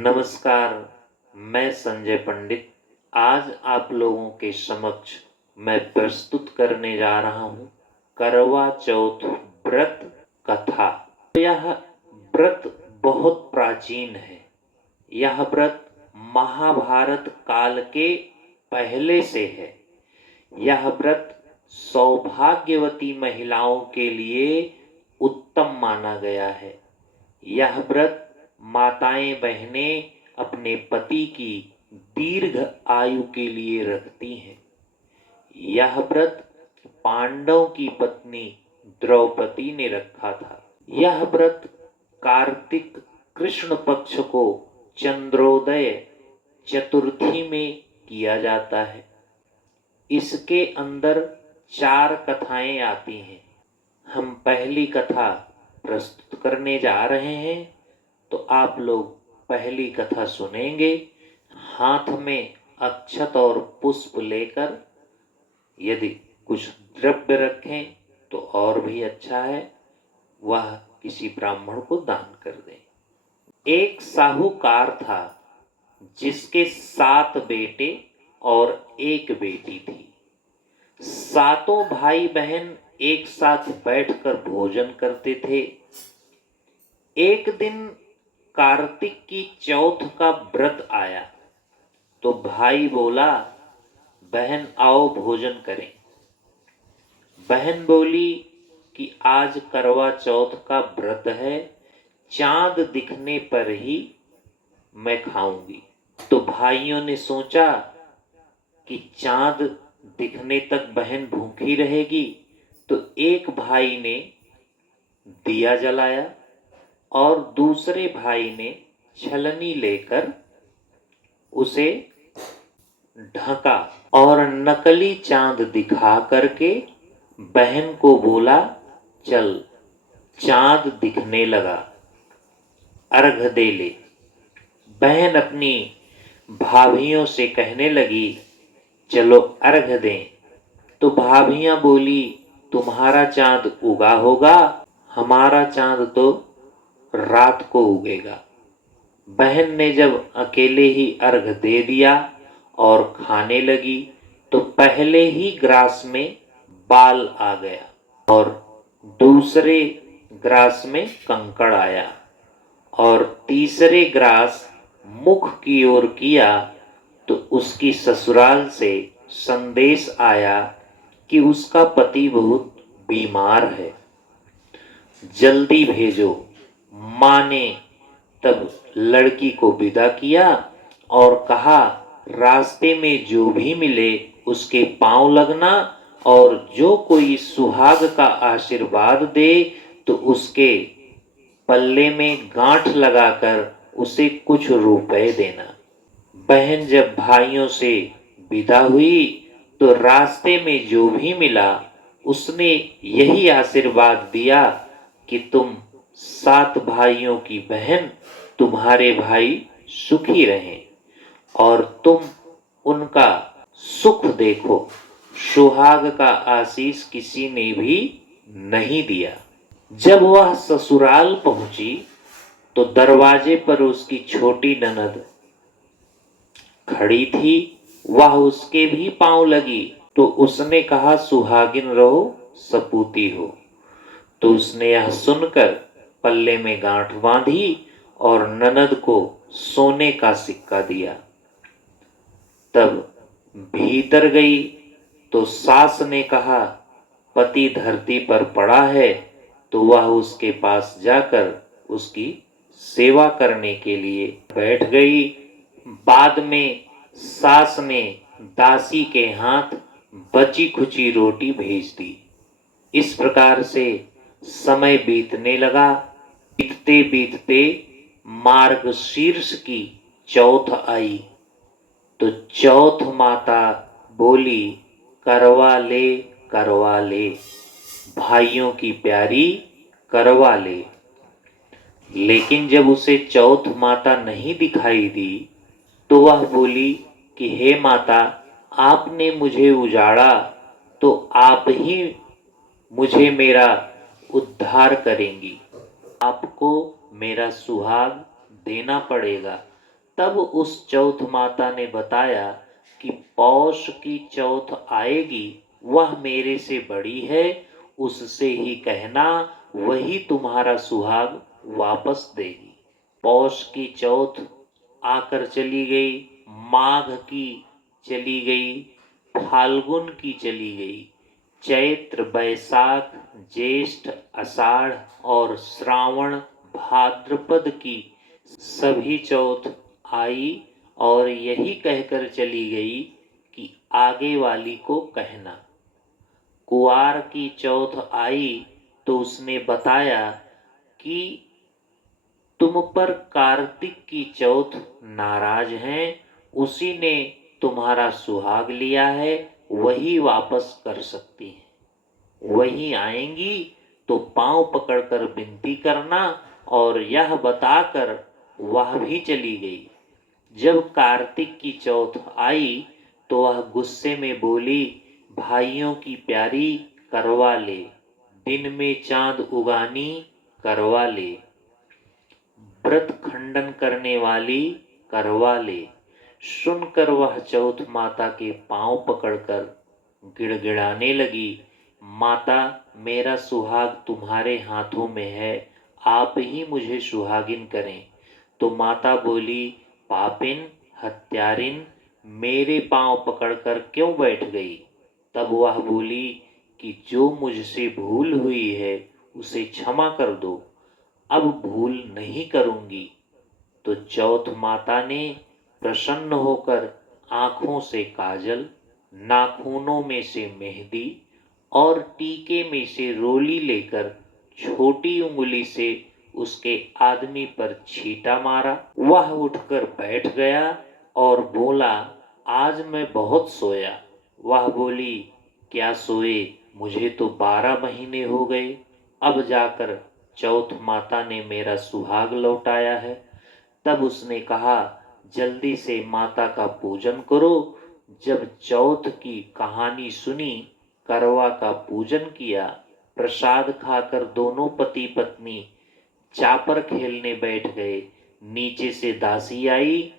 नमस्कार, मैं संजय पंडित। आज आप लोगों के समक्ष मैं प्रस्तुत करने जा रहा हूँ करवा चौथ व्रत कथा। यह व्रत बहुत प्राचीन है। यह व्रत महाभारत काल के पहले से है। यह व्रत सौभाग्यवती महिलाओं के लिए उत्तम माना गया है। यह व्रत माताएं बहनें अपने पति की दीर्घ आयु के लिए रखती हैं। यह व्रत पांडव की पत्नी द्रौपदी ने रखा था। यह व्रत कार्तिक कृष्ण पक्ष को चंद्रोदय चतुर्थी में किया जाता है। इसके अंदर 4 कथाएं आती हैं। हम पहली कथा प्रस्तुत करने जा रहे हैं, तो आप लोग पहली कथा सुनेंगे। हाथ में अक्षत और पुष्प लेकर, यदि कुछ द्रव्य रखें तो और भी अच्छा है, वह किसी ब्राह्मण को दान कर दें। एक साहूकार था जिसके 7 बेटे और 1 बेटी थी। सातों भाई बहन एक साथ बैठकर भोजन करते थे। एक दिन कार्तिक की चौथ का व्रत आया तो भाई बोला, बहन आओ भोजन करें। बहन बोली कि आज करवा चौथ का व्रत है, चांद दिखने पर ही मैं खाऊंगी। तो भाइयों ने सोचा कि चांद दिखने तक बहन भूखी रहेगी, तो एक भाई ने दिया जलाया और दूसरे भाई ने छलनी लेकर उसे ढका और नकली चांद दिखा करके बहन को बोला, चल चांद दिखने लगा, अर्घ दे ले। बहन अपनी भाभियों से कहने लगी, चलो अर्घ दें। तो भाभियां बोली, तुम्हारा चांद उगा होगा, हमारा चांद तो रात को उगेगा। बहन ने जब अकेले ही अर्घ दे दिया और खाने लगी, तो पहले ही ग्रास में बाल आ गया और दूसरे ग्रास में कंकड़ आया और तीसरे ग्रास मुख की ओर किया तो उसकी ससुराल से संदेश आया कि उसका पति बहुत बीमार है, जल्दी भेजो। माँ ने तब लड़की को विदा किया और कहा, रास्ते में जो भी मिले उसके पांव लगना और जो कोई सुहाग का आशीर्वाद दे तो उसके पल्ले में गांठ लगाकर उसे कुछ रुपए देना। बहन जब भाइयों से विदा हुई तो रास्ते में जो भी मिला उसने यही आशीर्वाद दिया कि तुम 7 भाइयों की बहन, तुम्हारे भाई सुखी रहें और तुम उनका सुख देखो। सुहाग का आशीष किसी ने भी नहीं दिया। जब वह ससुराल पहुंची तो दरवाजे पर उसकी छोटी ननद खड़ी थी। वह उसके भी पांव लगी तो उसने कहा, सुहागिन रहो, सपूती हो। तो उसने यह सुनकर पल्ले में गांठ बांधी और ननद को सोने का सिक्का दिया। तब भीतर गई तो सास ने कहा, पति धरती पर पड़ा है, तो वह उसके पास जाकर उसकी सेवा करने के लिए बैठ गई। बाद में सास ने दासी के हाथ बची खुची रोटी भेज दी। इस प्रकार से समय बीतने लगा। बीतते बीतते मार्गशीर्ष की चौथ आई तो चौथ माता बोली, करवा ले करवा ले, भाइयों की प्यारी करवा ले। लेकिन जब उसे चौथ माता नहीं दिखाई दी तो वह बोली कि हे माता, आपने मुझे उजाड़ा तो आप ही मुझे मेरा उद्धार करेंगी। आपको मेरा सुहाग देना पड़ेगा, तब उस चौथ माता ने बताया कि पौष की चौथ आएगी, वह मेरे से बड़ी है, उससे ही कहना, वही तुम्हारा सुहाग वापस देगी। पौष की चौथ आकर चली गई, माघ की चली गई, फाल्गुन की चली गई, चैत्र बैसाख ज्येष्ठ आषाढ़ और श्रावण भाद्रपद की सभी चौथ आई और यही कहकर चली गई कि आगे वाली को कहना। कुआर की चौथ आई तो उसने बताया कि तुम पर कार्तिक की चौथ नाराज हैं, उसी ने तुम्हारा सुहाग लिया है, वही वापस कर सकती है। वही आएंगी तो पांव पकड़कर विनती करना, और यह बताकर वह भी चली गई। जब कार्तिक की चौथ आई तो वह गुस्से में बोली, भाइयों की प्यारी करवा ले, दिन में चांद उगानी करवा ले, व्रत खंडन करने वाली करवा ले। सुनकर वह चौथ माता के पांव पकड़कर गिड़गिड़ाने लगी, माता मेरा सुहाग तुम्हारे हाथों में है, आप ही मुझे सुहागिन करें। तो माता बोली, पापिन हत्यारिन, मेरे पांव पकड़कर क्यों बैठ गई? तब वह बोली कि जो मुझसे भूल हुई है उसे क्षमा कर दो, अब भूल नहीं करूंगी। तो चौथ माता ने प्रसन्न होकर आंखों से काजल, नाखूनों में से मेहंदी और टीके में से रोली लेकर छोटी उंगली से उसके आदमी पर छींटा मारा। वह उठकर बैठ गया और बोला, आज मैं बहुत सोया। वह बोली, क्या सोए, मुझे तो 12 महीने हो गए, अब जाकर चौथ माता ने मेरा सुहाग लौटाया है। तब उसने कहा, जल्दी से माता का पूजन करो। जब चौथ की कहानी सुनी, करवा का पूजन किया, प्रसाद खाकर दोनों पति पत्नी चापर खेलने बैठ गए। नीचे से दासी आई,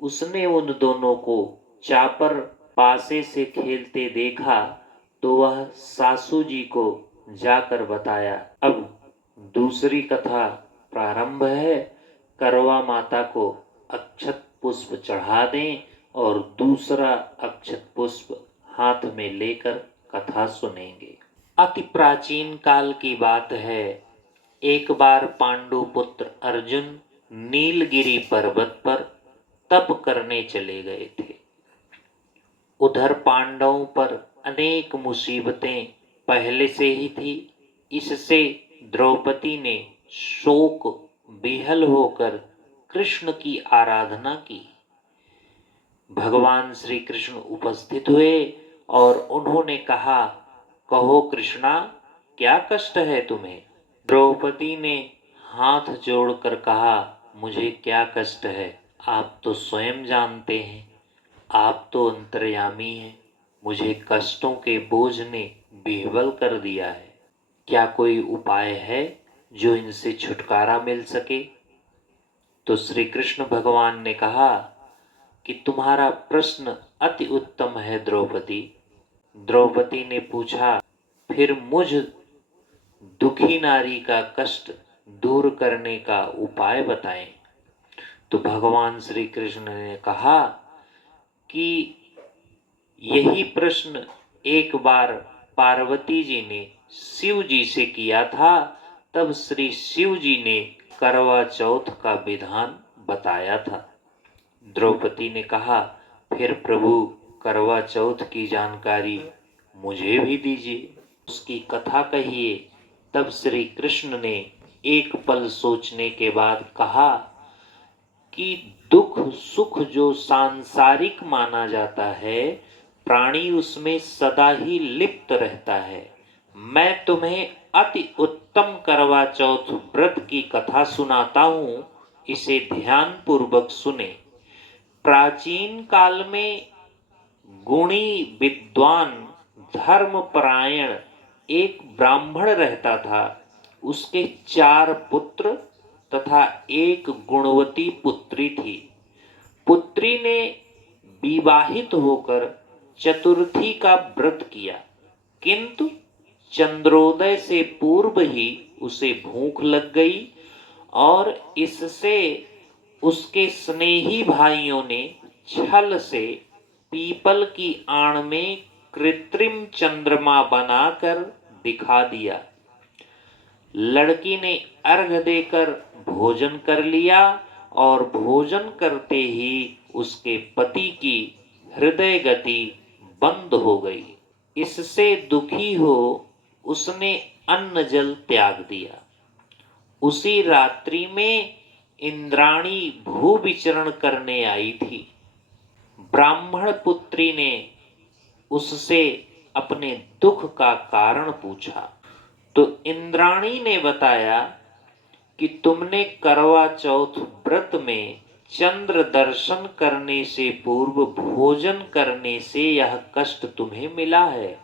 उसने उन दोनों को चापर पासे से खेलते देखा तो वह सासू जी को जाकर बताया। अब दूसरी कथा प्रारंभ है। करवा माता को अक्षत पुष्प चढ़ा दें और दूसरा अक्षत पुष्प हाथ में लेकर कथा सुनेंगे। अति प्राचीन काल की बात है। एक बार पांडु पुत्र अर्जुन नीलगिरी पर्वत पर तप करने चले गए थे। उधर पांडवों पर अनेक मुसीबतें पहले से ही थी। इससे द्रौपदी ने शोक विहल होकर कृष्ण की आराधना की। भगवान श्री कृष्ण उपस्थित हुए और उन्होंने कहा, कहो कृष्णा, क्या कष्ट है तुम्हें? द्रौपदी ने हाथ जोड़कर कहा, मुझे क्या कष्ट है, आप तो स्वयं जानते हैं, आप तो अंतर्यामी हैं, मुझे कष्टों के बोझ ने विह्वल कर दिया है। क्या कोई उपाय है जो इनसे छुटकारा मिल सके? तो श्री कृष्ण भगवान ने कहा कि तुम्हारा प्रश्न अति उत्तम है द्रौपदी। द्रौपदी ने पूछा, फिर मुझ दुखी नारी का कष्ट दूर करने का उपाय बताएं। तो भगवान श्री कृष्ण ने कहा कि यही प्रश्न एक बार पार्वती जी ने शिव जी से किया था। तब श्री शिव जी ने करवा चौथ का विधान बताया था। द्रौपदी ने कहा, फिर प्रभु करवा चौथ की जानकारी मुझे भी दीजिए, उसकी कथा कहिए। तब श्री कृष्ण ने एक पल सोचने के बाद कहा कि दुख सुख जो सांसारिक माना जाता है, प्राणी उसमें सदा ही लिप्त रहता है। मैं तुम्हें अति उत्तम करवा चौथ व्रत की कथा सुनाता हूँ, इसे ध्यान पूर्वक सुने। प्राचीन काल में गुणी विद्वान धर्मपरायण एक ब्राह्मण रहता था। उसके 4 पुत्र तथा एक गुणवती पुत्री थी। पुत्री ने विवाहित होकर चतुर्थी का व्रत किया, किंतु चंद्रोदय से पूर्व ही उसे भूख लग गई और इससे उसके स्नेही भाइयों ने छल से पीपल की आड़ में कृत्रिम चंद्रमा बनाकर दिखा दिया। लड़की ने अर्घ देकर भोजन कर लिया और भोजन करते ही उसके पति की हृदय गति बंद हो गई। इससे दुखी हो उसने अन्न जल त्याग दिया। उसी रात्रि में इंद्राणी भू विचरण करने आई थी। ब्राह्मण पुत्री ने उससे अपने दुख का कारण पूछा तो इंद्राणी ने बताया कि तुमने करवा चौथ व्रत में चंद्र दर्शन करने से पूर्व भोजन करने से यह कष्ट तुम्हें मिला है।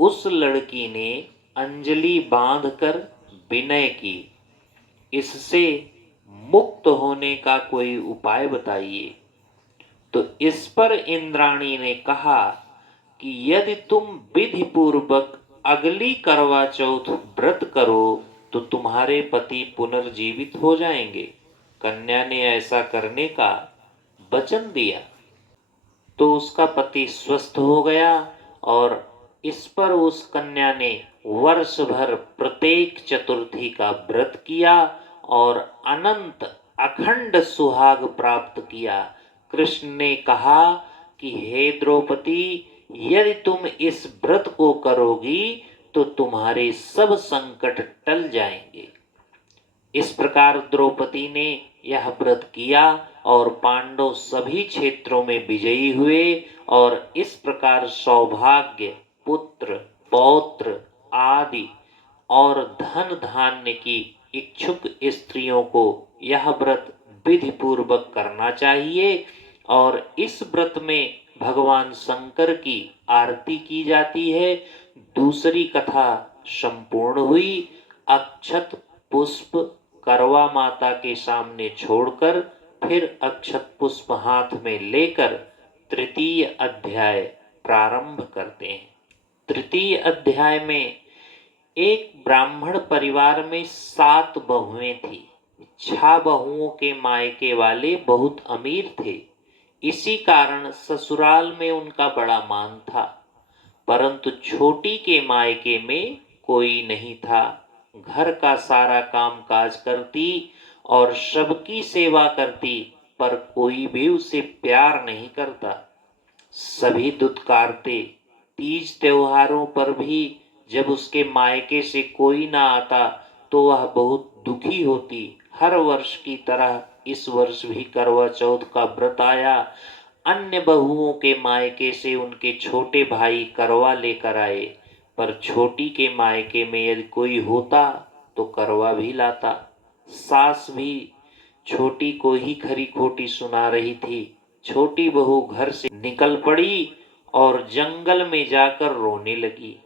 उस लड़की ने अंजलि बांधकर विनय की, इससे मुक्त होने का कोई उपाय बताइए। तो इस पर इंद्राणी ने कहा कि यदि तुम विधि पूर्वक अगली करवा चौथ व्रत करो तो तुम्हारे पति पुनर्जीवित हो जाएंगे। कन्या ने ऐसा करने का वचन दिया तो उसका पति स्वस्थ हो गया और इस पर उस कन्या ने वर्ष भर प्रत्येक चतुर्थी का व्रत किया और अनंत अखंड सुहाग प्राप्त किया। कृष्ण ने कहा कि हे द्रौपदी, यदि तुम इस व्रत को करोगी तो तुम्हारे सब संकट टल जाएंगे। इस प्रकार द्रौपदी ने यह व्रत किया और पांडव सभी क्षेत्रों में विजयी हुए और इस प्रकार सौभाग्य, पुत्र, पौत्र आदि और धन धान्य की इच्छुक स्त्रियों को यह व्रत विधि पूर्वक करना चाहिए। और इस व्रत में भगवान शंकर की आरती की जाती है। दूसरी कथा संपूर्ण हुई। अक्षत पुष्प करवा माता के सामने छोड़कर फिर अक्षत पुष्प हाथ में लेकर तृतीय अध्याय प्रारंभ करते हैं। तृतीय अध्याय में एक ब्राह्मण परिवार में 7 बहुएं थी। 6 बहुओं के मायके वाले बहुत अमीर थे, इसी कारण ससुराल में उनका बड़ा मान था। परंतु छोटी के मायके में कोई नहीं था। घर का सारा काम काज करती और सबकी सेवा करती, पर कोई भी उसे प्यार नहीं करता। सभी दुत्कारते। तीज त्योहारों पर भी जब उसके मायके से कोई ना आता तो वह बहुत दुखी होती। हर वर्ष की तरह इस वर्ष भी करवा चौथ का व्रत आया। अन्य बहुओं के मायके से उनके छोटे भाई करवा लेकर आए, पर छोटी के मायके में यदि कोई होता तो करवा भी लाता। सास भी छोटी को ही खरी खोटी सुना रही थी। छोटी बहू घर से निकल पड़ी और जंगल में जाकर रोने लगी।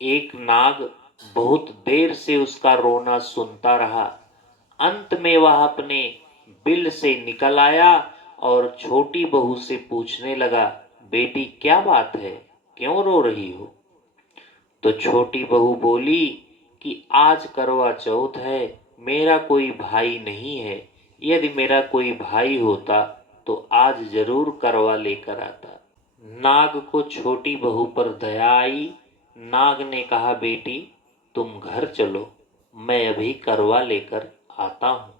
एक नाग बहुत देर से उसका रोना सुनता रहा। अंत में वह अपने बिल से निकल आया और छोटी बहू से पूछने लगा, बेटी क्या बात है, क्यों रो रही हो? तो छोटी बहू बोली कि आज करवा चौथ है, मेरा कोई भाई नहीं है। यदि मेरा कोई भाई होता तो आज जरूर करवा लेकर आता। नाग को छोटी बहू पर दया आई। नाग ने कहा, बेटी तुम घर चलो, मैं अभी करवा लेकर आता हूँ।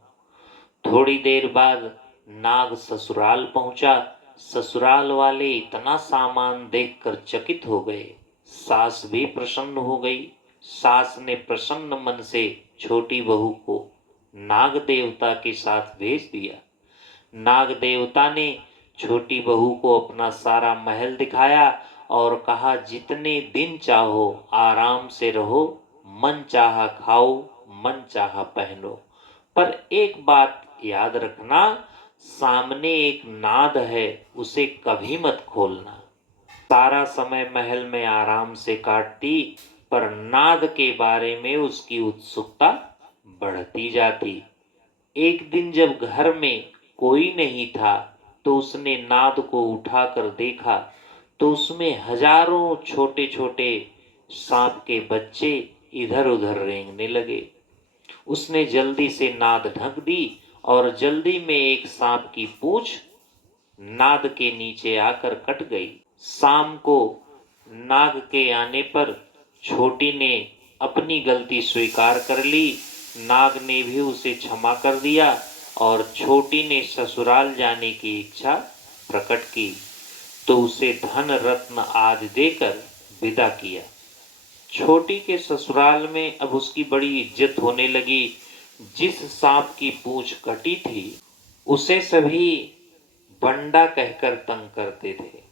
थोड़ी देर बाद नाग ससुराल पहुंचा। ससुराल वाले इतना सामान देखकर चकित हो गए। सास भी प्रसन्न हो गई। सास ने प्रसन्न मन से छोटी बहू को नाग देवता के साथ भेज दिया। नाग देवता ने छोटी बहू को अपना सारा महल दिखाया और कहा, जितने दिन चाहो आराम से रहो, मन चाहा खाओ, मन चाहा पहनो, पर एक बात याद रखना, सामने एक नाद है, उसे कभी मत खोलना। सारा समय महल में आराम से काटती, पर नाद के बारे में उसकी उत्सुकता बढ़ती जाती। एक दिन जब घर में कोई नहीं था तो उसने नाद को उठाकर देखा तो उसमें हजारों छोटे छोटे सांप के बच्चे इधर उधर रेंगने लगे। उसने जल्दी से नाद ढक दी और जल्दी में एक सांप की पूंछ नाद के नीचे आकर कट गई। शाम को नाग के आने पर छोटी ने अपनी गलती स्वीकार कर ली। नाग ने भी उसे क्षमा कर दिया और छोटी ने ससुराल जाने की इच्छा प्रकट की तो उसे धन रत्न आदि देकर विदा किया। छोटी के ससुराल में अब उसकी बड़ी इज्जत होने लगी। जिस सांप की पूंछ कटी थी उसे सभी बंडा कहकर तंग करते थे।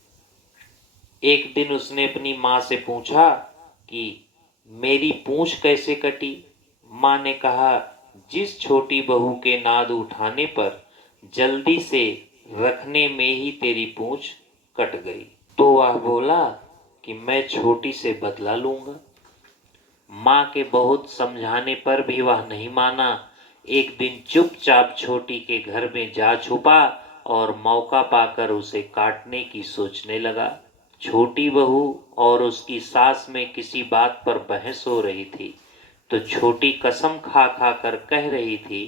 एक दिन उसने अपनी माँ से पूछा कि मेरी पूंछ कैसे कटी। माँ ने कहा जिस छोटी बहू के नाद उठाने पर जल्दी से रखने में ही तेरी पूंछ कट गई। तो वह बोला कि मैं छोटी से बदला लूंगा। माँ के बहुत समझाने पर भी वह नहीं माना। एक दिन चुपचाप छोटी के घर में जा छुपा और मौका पाकर उसे काटने की सोचने लगा। छोटी बहू और उसकी सास में किसी बात पर बहस हो रही थी तो छोटी कसम खा खा कर कह रही थी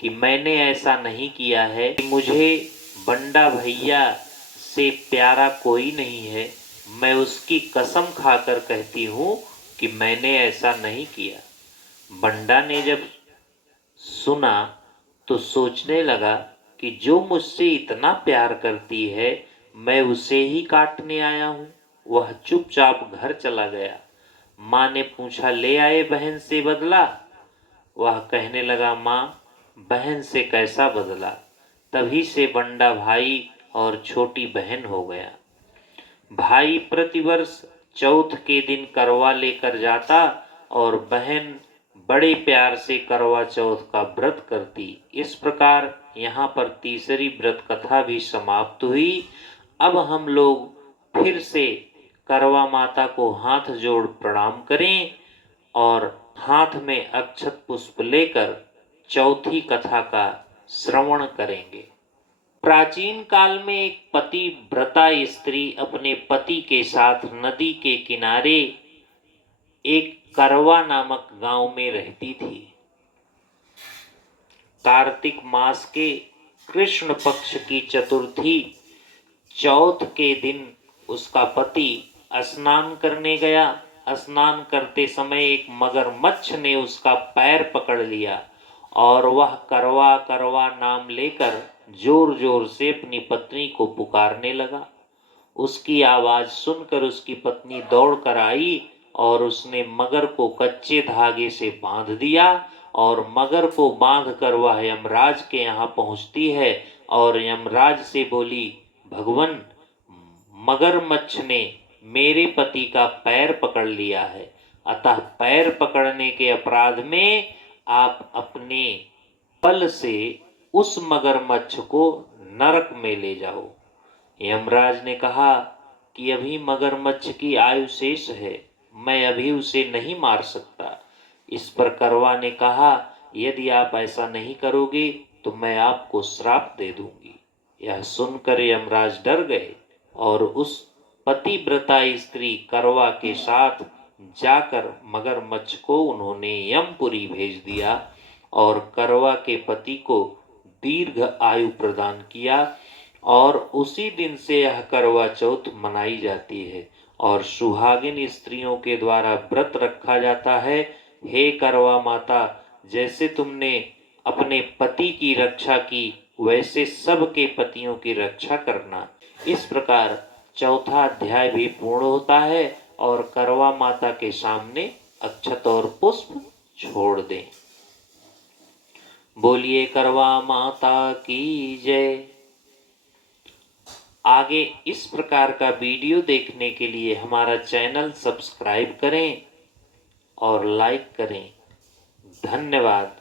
कि मैंने ऐसा नहीं किया है, कि मुझे बंडा भैया से प्यारा कोई नहीं है। मैं उसकी कसम खाकर कहती हूँ कि मैंने ऐसा नहीं किया। बंडा ने जब सुना तो सोचने लगा कि जो मुझसे इतना प्यार करती है मैं उसे ही काटने आया हूँ। वह चुपचाप घर चला गया। माँ ने पूछा ले आए बहन से बदला। वह कहने लगा माँ बहन से कैसा बदला, तभी से बंडा भाई और छोटी बहन हो गया। भाई प्रतिवर्ष चौथ के दिन करवा लेकर जाता और बहन बड़े प्यार से करवा चौथ का व्रत करती। इस प्रकार यहाँ पर तीसरी व्रत कथा भी समाप्त हुई। अब हम लोग फिर से करवा माता को हाथ जोड़ प्रणाम करें और हाथ में अक्षत पुष्प लेकर चौथी कथा का श्रवण करेंगे। प्राचीन काल में एक पतिव्रता स्त्री अपने पति के साथ नदी के किनारे एक करवा नामक गांव में रहती थी। कार्तिक मास के कृष्ण पक्ष की चतुर्थी चौथ के दिन उसका पति स्नान करने गया। स्नान करते समय एक मगरमच्छ ने उसका पैर पकड़ लिया और वह करवा करवा नाम लेकर जोर जोर से अपनी पत्नी को पुकारने लगा। उसकी आवाज सुनकर उसकी पत्नी दौड़ कर आई और उसने मगर को कच्चे धागे से बांध दिया और मगर को बांधकर वह यमराज के यहाँ पहुँचती है और यमराज से बोली भगवन मगरमच्छ ने मेरे पति का पैर पकड़ लिया है, अतः पैर पकड़ने के अपराध में आप अपने बल से उस मगरमच्छ को नरक में ले जाओ। यमराज ने कहा कि अभी मगरमच्छ की आयु शेष है, मैं अभी उसे नहीं मार सकता। इस पर करवा ने कहा यदि आप ऐसा नहीं करोगे तो मैं आपको श्राप दे दूंगी। यह सुनकर यमराज डर गए और उस पतिव्रता स्त्री करवा के साथ जाकर मगरमच्छ को उन्होंने यमपुरी भेज दिया और करवा के पति को दीर्घ आयु प्रदान किया और उसी दिन से यह करवा चौथ मनाई जाती है और सुहागिन स्त्रियों के द्वारा व्रत रखा जाता है। हे करवा माता, जैसे तुमने अपने पति की रक्षा की वैसे सबके पतियों की रक्षा करना। इस प्रकार चौथा अध्याय भी पूर्ण होता है और करवा माता के सामने अक्षत और पुष्प छोड़ दें। बोलिए करवा माता की जय। आगे इस प्रकार का वीडियो देखने के लिए हमारा चैनल सब्सक्राइब करें और लाइक करें। धन्यवाद।